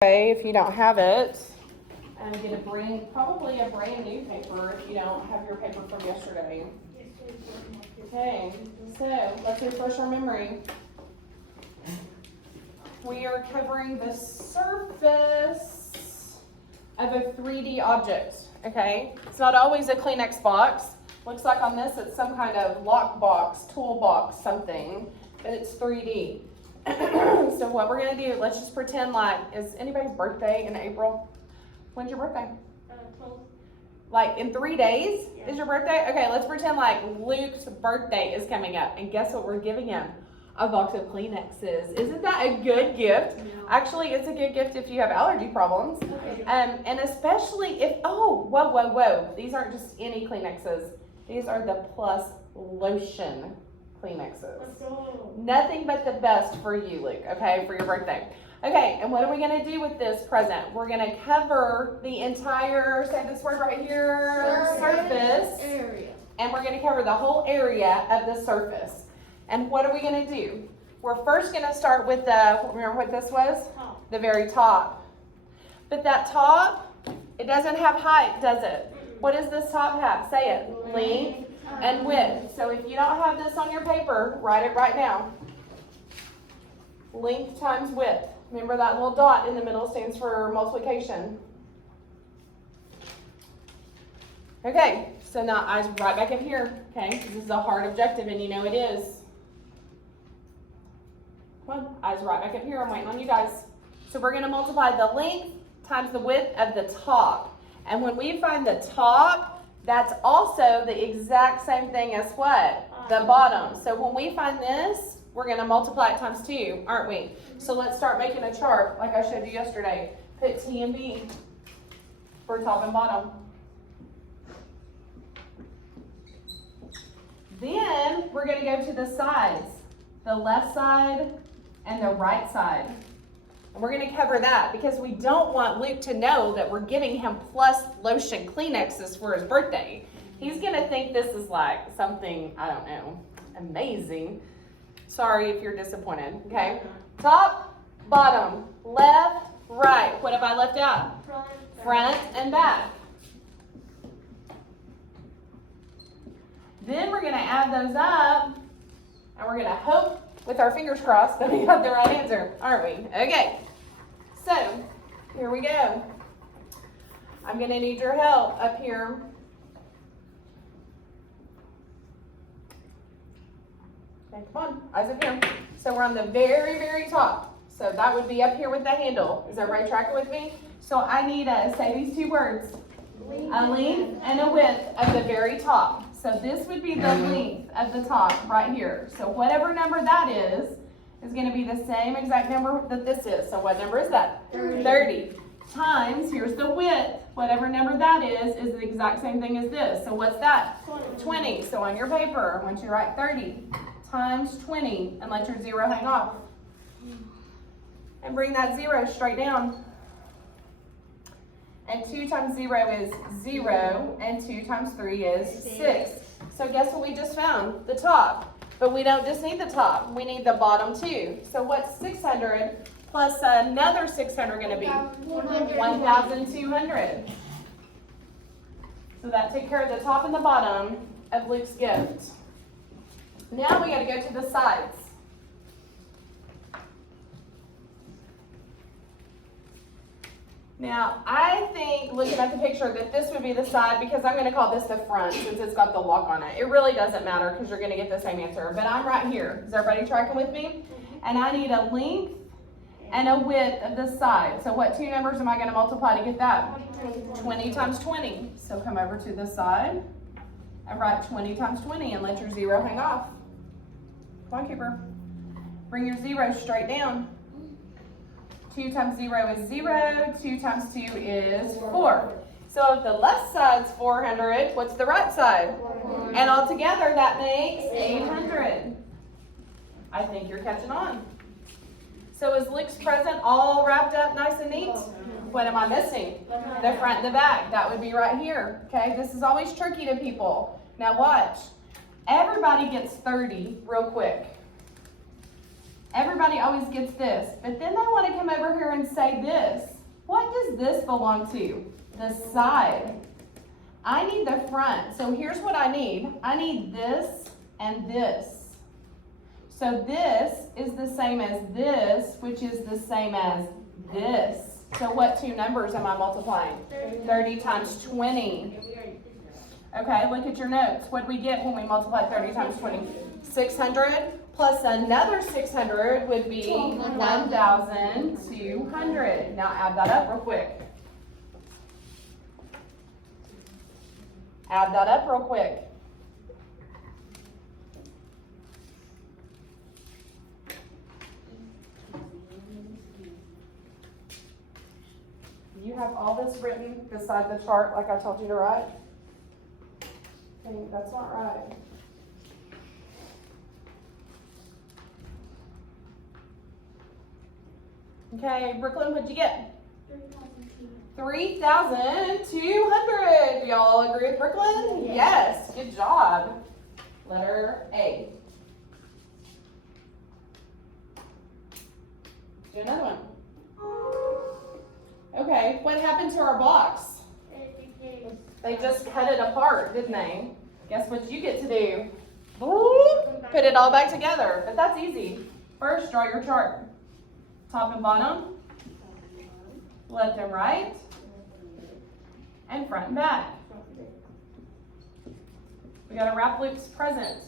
If you don't have it, I'm going to bring probably a brand new paper if you don't have your paper from yesterday. Okay, so let's refresh our memory. We are covering the surface of a 3D object, okay? It's not always a Kleenex box. Looks like on this it's some kind of lock box, tool box, something, but it's 3D. So what we're going to do, let's just pretend like, is anybody's birthday in April? When's your birthday? 12. Like in 3 days Yeah. is your birthday? Okay, let's pretend like Luke's birthday is coming up. And guess what we're giving him? A box of Kleenexes. Isn't that a good gift? No. Actually, it's a good gift if you have allergy problems. Okay. And especially if, whoa. These aren't just any Kleenexes. These are the Plus Lotion Kleenexes. Let's go. Nothing but the best for you, Luke, okay, for your birthday. Okay, and what are we going to do with this present? We're going to cover the entire, say this word right here, surface. Area. And we're going to cover the whole area of the surface. And what are we going to do? We're first going to start with remember what this was? Top. The very top. But that top, it doesn't have height, does it? What does this top have? Say it. Length and width. So if you don't have this on your paper, write it right now. Length times width. Remember that little dot in the middle stands for multiplication. Okay, so now eyes right back up here. Okay, this is a hard objective and you know it is. Come on, eyes right back up here. I'm waiting on you guys. So we're going to multiply the length times the width of the top. And when we find the top, that's also the exact same thing as what? The bottom. So when we find this, we're going to multiply it times 2, aren't we? So let's start making a chart like I showed you yesterday. Put T and B for top and bottom. Then we're going to go to the sides, the left side and the right side. And we're going to cover that because we don't want Luke to know that we're giving him Plus Lotion Kleenexes for his birthday. He's going to think this is like something, I don't know, amazing. Sorry if you're disappointed, okay? Top, bottom, left, right. What have I left out? Front and back. Then we're going to add those up, and we're going to hope with our fingers crossed that we got the right answer, aren't we? Okay, so here we go. I'm going to need your help up here. Okay, come on, eyes up here. So we're on the very, very top. So that would be up here with the handle. Is everybody tracking with me? So I need to say these 2 words. A length and a width of the very top. So this would be the length of the top right here. So whatever number that is going to be the same exact number that this is. So what number is that? 30. Times, here's the width. Whatever number that is the exact same thing as this. So what's that? 20. So on your paper, I want you to write 30 times 20 and let your 0 hang off. And bring that 0 straight down. And 2 times 0 is 0, and 2 times 3 is 6. So guess what we just found? The top. But we don't just need the top. We need the bottom too. So what's 600 plus another 600 going to be? 1,200. So that takes care of the top and the bottom of Luke's gift. Now we got to go to the sides. Now, I think, looking at the picture, that this would be the side because I'm going to call this the front since it's got the lock on it. It really doesn't matter because you're going to get the same answer. But I'm right here. Is everybody tracking with me? And I need a length and a width of the side. So what 2 numbers am I going to multiply to get that? 20 times 20. So come over to the side and write 20 times 20 and let your 0 hang off. Come on, Cooper. Bring your 0 straight down. 2 times 0 is 0, 2 times 2 is 4. So if the left side's 400, what's the right side? 400. And altogether that makes 800. I think you're catching on. So is Luke's present all wrapped up nice and neat? What am I missing? The front and the back. That would be right here. Okay, this is always tricky to people. Now watch. Everybody gets 30 real quick. Everybody always gets this, but then they want to come over here and say this. What does this belong to? The side. I need the front. So here's what I need. I need this and this. So this is the same as this, which is the same as this. So what two numbers am I multiplying? 30 times 20. Okay, look at your notes. What do we get when we multiply 30 times 20? 600 plus another 600 would be 1,200. Now add that up real quick. Add that up real quick. You have all this written beside the chart like I told you to write? Okay, that's not right. Okay, Brooklyn, what'd you get? 3,200. Y'all agree with Brooklyn? Yes. Good job. Letter A. Do another one. Okay, what happened to our box? They just cut it apart, didn't they? Guess what you get to do? Put it all back together, but that's easy. First, draw your chart. Top and bottom, left and right, and front and back. We got a wrap loops present.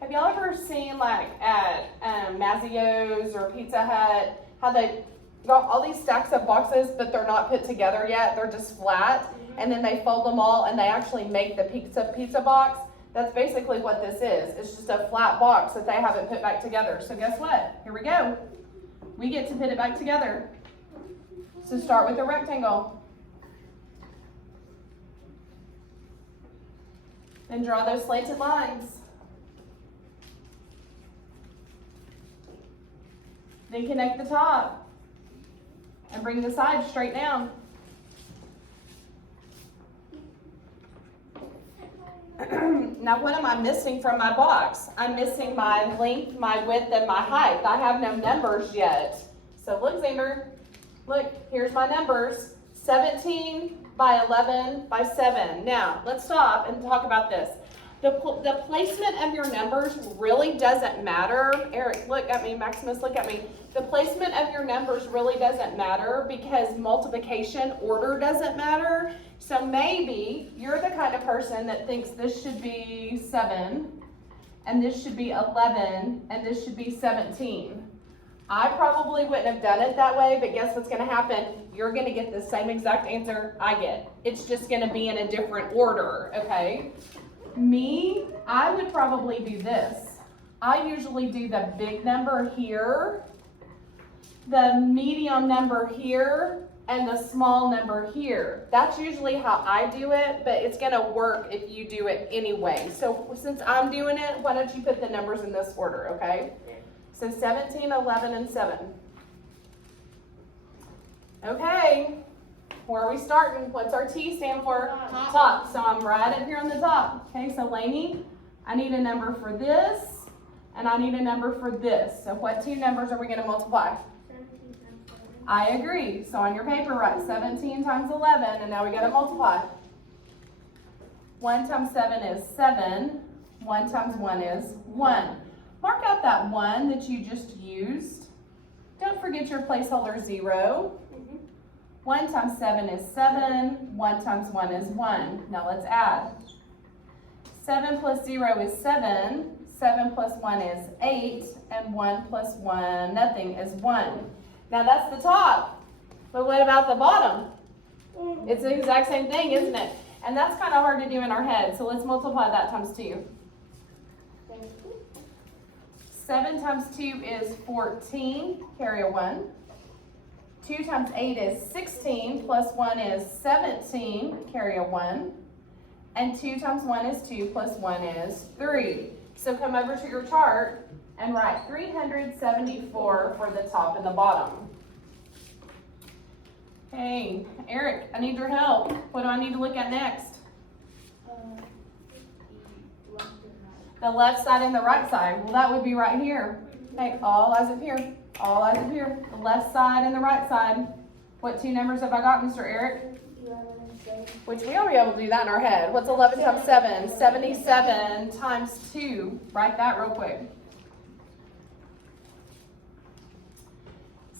Have y'all ever seen like at Mazzio's or Pizza Hut how they got all these stacks of boxes but they're not put together yet, they're just flat, and then they fold them all and they actually make the pizza box? That's basically what this is. It's just a flat box that they haven't put back together. So guess what? Here we go. We get to put it back together. So start with a rectangle. Then draw those slanted lines. Then connect the top and bring the sides straight down. Now what am I missing from my box? I'm missing my length, my width, and my height. I have no numbers yet. So look, Xander, look, here's my numbers. 17 by 11 by 7. Now, let's stop and talk about this. The placement of your numbers really doesn't matter. Eric, look at me. Maximus, look at me. The placement of your numbers really doesn't matter because multiplication order doesn't matter. So maybe you're the kind of person that thinks this should be 7, and this should be 11, and this should be 17. I probably wouldn't have done it that way, but guess what's going to happen? You're going to get the same exact answer I get. It's just going to be in a different order, okay? Me, I would probably do this. I usually do the big number here, the medium number here, and the small number here. That's usually how I do it, but it's gonna work if you do it anyway. So since I'm doing it, why don't you put the numbers in this order, okay? So 17, 11, and 7. Okay, where are we starting? What's our T stand for? Top. So I'm right up here on the top. Okay, so Lainey, I need a number for this, and I need a number for this. So what two numbers are we gonna multiply? I agree. So on your paper, write 17 times 11, and now we got to multiply. 1 times 7 is 7. 1 times 1 is 1. Mark out that 1 that you just used. Don't forget your placeholder 0. 1 times 7 is 7. 1 times 1 is 1. Now let's add. 7 plus 0 is 7. 7 plus 1 is 8. And 1 plus 1, nothing, is 1. Now that's the top, but what about the bottom? It's the exact same thing, isn't it? And that's kind of hard to do in our head, so let's multiply that times 2. 7 times 2 is 14, carry a 1. 2 times 8 is 16, plus 1 is 17, carry a 1. And 2 times 1 is 2, plus 1 is 3. So come over to your chart and write 374 for the top and the bottom. Hey, Eric, I need your help. What do I need to look at next? The left side and the right side. Well, that would be right here. Okay, all eyes up here. All eyes up here. The left side and the right side. What two numbers have I got, Mr. Eric? 11 and 7. Which we ought to be able to do that in our head. What's 11 times 7? 77 times 2. Write that real quick.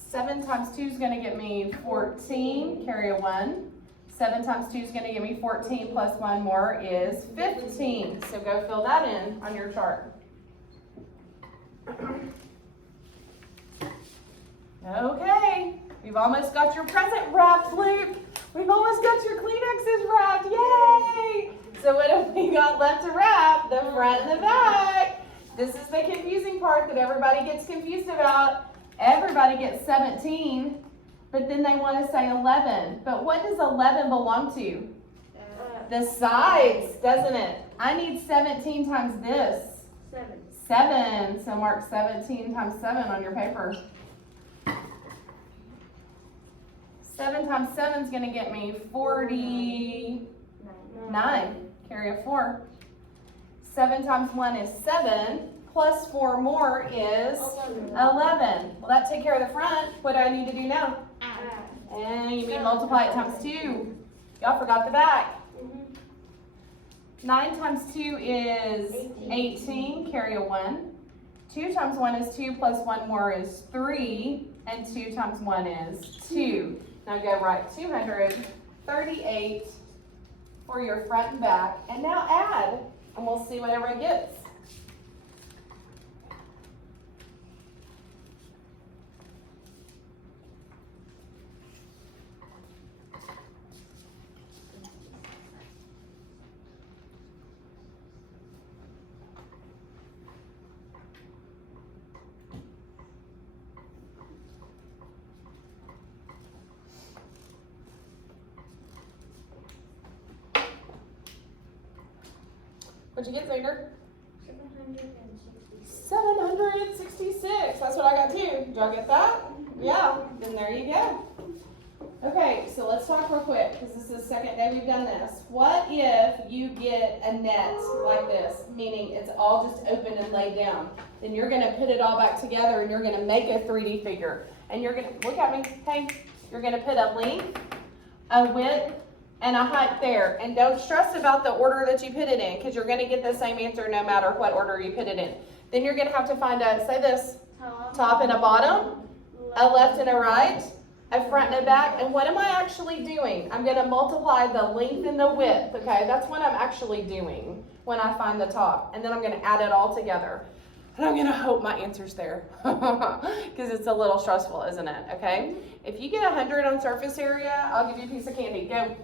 7 times 2 is going to get me 14. Carry a 1. 7 times 2 is going to give me 14 plus 1 more is 15. So go fill that in on your chart. Okay, we've almost got your present wrapped, Luke. We've almost got your Kleenexes wrapped. Yay! So what have we got left to wrap? The front and the back. This is the confusing part that everybody gets confused about. Everybody gets 17. But then they want to say 11. But what does 11 belong to? The sides, doesn't it? I need 17 times this. 7. 7. So mark 17 times 7 on your paper. 7 times 7 is going to get me 49. Carry a 4. 7 times 1 is 7. Plus 4 more is 11. Will that take care of the front? What do I need to do now? And you mean multiply it times 2. Y'all forgot the back. 9 times 2 is 18. Carry a 1. 2 times 1 is 2 plus 1 more is 3. And 2 times 1 is 2. Now go write 238 for your front and back. And now add. And we'll see what everyone gets. What'd you get, Xander? 766. That's what I got too. Did y'all get that? Yeah. Then there you go. Okay, so let's talk real quick because this is the second day we've done this. What if you get a net like this, meaning it's all just open and laid down? Then you're going to put it all back together and you're going to make a 3D figure. And you're going to, look at me, hey, you're going to put a length, a width, and a height there. And don't stress about the order that you put it in because you're going to get the same answer no matter what order you put it in. Then you're going to have to find a, say this, top and a bottom, a left and a right, a front and a back. And what am I actually doing? I'm going to multiply the length and the width, okay? That's what I'm actually doing when I find the top. And then I'm going to add it all together. And I'm going to hope my answer's there because it's a little stressful, isn't it? Okay? If you get 100 on surface area, I'll give you a piece of candy. Go.